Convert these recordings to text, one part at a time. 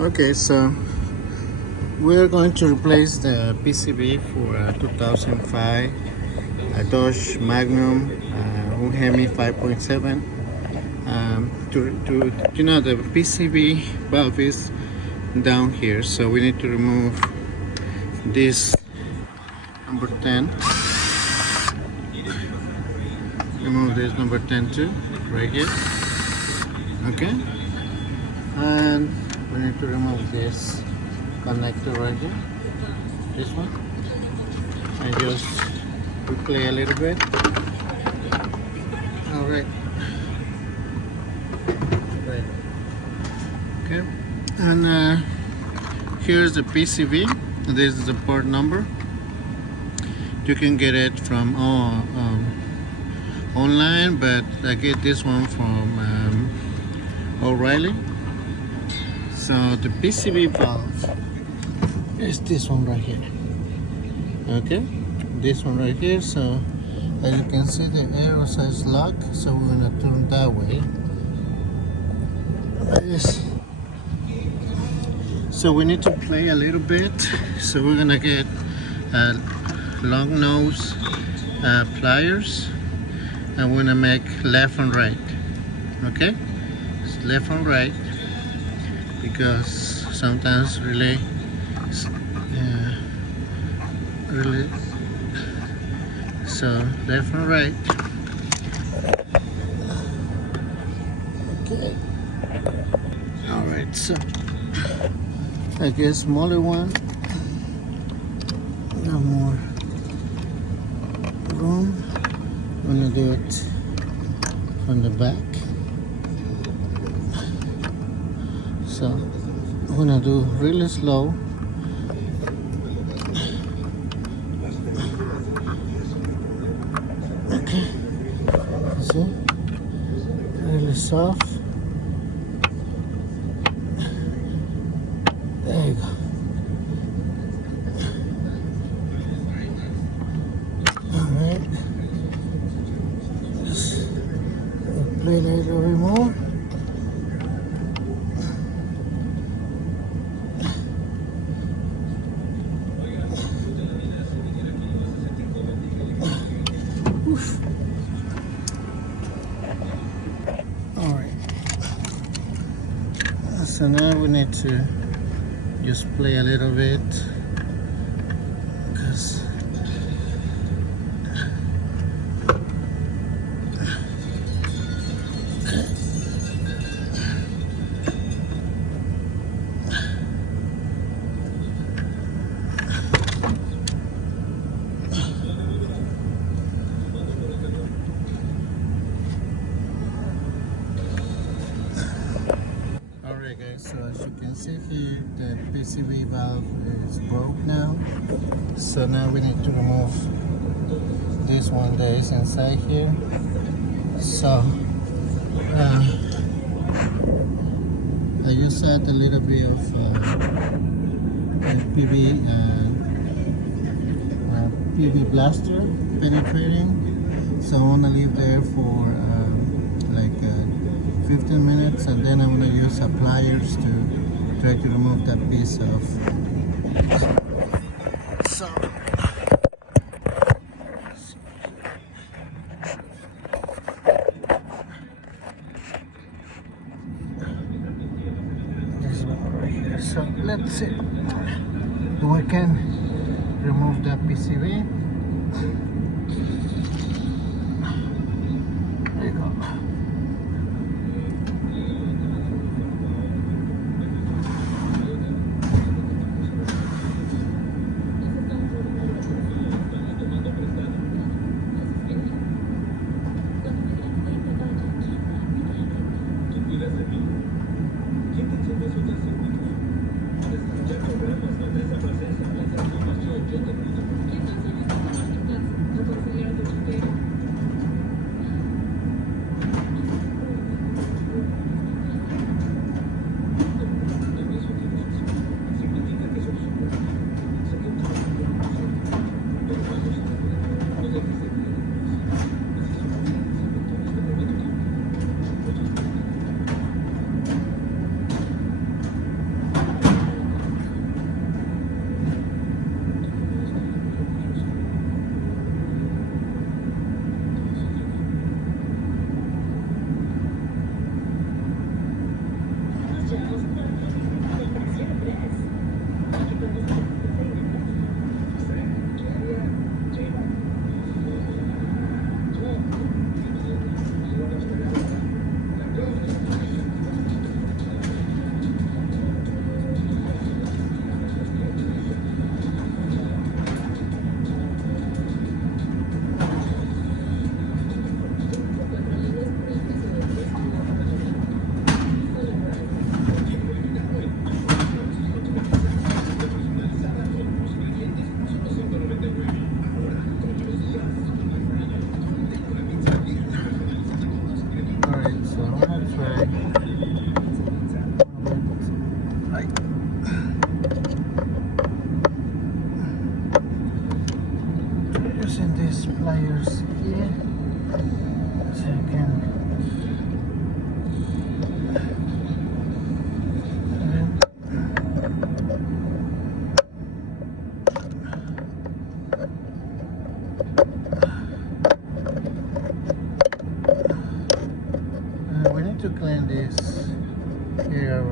Okay, so we're going to replace the PCB for a 2005 Dodge Magnum Hemi 5.7. The PCB valve is down here, so we need to remove this number 10. Remove this number 10 too, right here. Okay, and we need to remove this connector right here, this one, and just replay a little bit. All right. Okay, and here's the PCB. This is the part number. You can get it from online, but I get this one from O'Reilly. So the PCB valve is this one right here. Okay, this one right here. So as you can see, the arrow says lock, so we're gonna turn that way. So we need to play a little bit. So we're gonna get long nose pliers, and we're gonna make left and right. Okay, it's left and right because sometimes really so left and right. Okay, all right, so I guess smaller one, no more room. I'm gonna do it from the back. So I'm gonna do really slow. Okay, see, really soft. There you go. All right, just play that a little bit more. All right, so now we need to just play a little bit because guys, so as you can see here, the PCB valve is broke now. So now we need to remove this one that is inside here. So I just add a little bit of PV blaster penetrating. So I want to leave there for like 15 minutes, and then I'm going to use pliers to try to remove that piece of. So this one right here. So let's see. We can remove that PCB. There you go.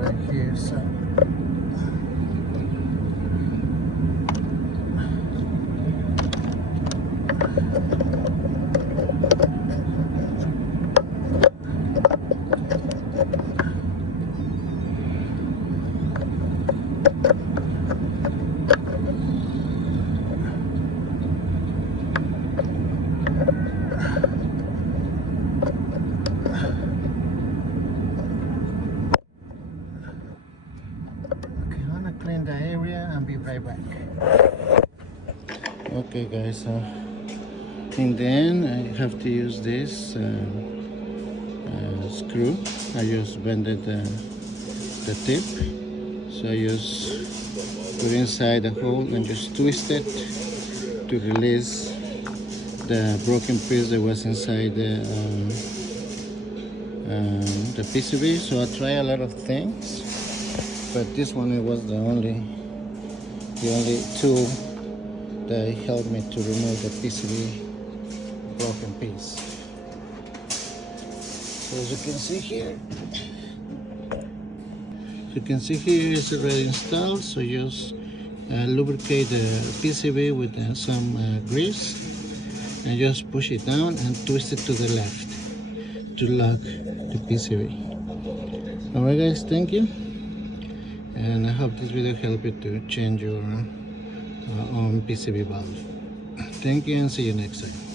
right here. So clean the area and be right back. Okay guys, in the end I have to use this screw. I just bended the tip, so I just put inside the hole and just twist it to release the broken piece that was inside the PCB. So I try a lot of things, but this one, it was the only tool that helped me to remove the PCB broken piece. So as you can see here, it's already installed. So just lubricate the PCB with some grease and just push it down and twist it to the left to lock the PCB. Alright guys, thank you, and I hope this video helped you to change your own PCB valve. Thank you and see you next time.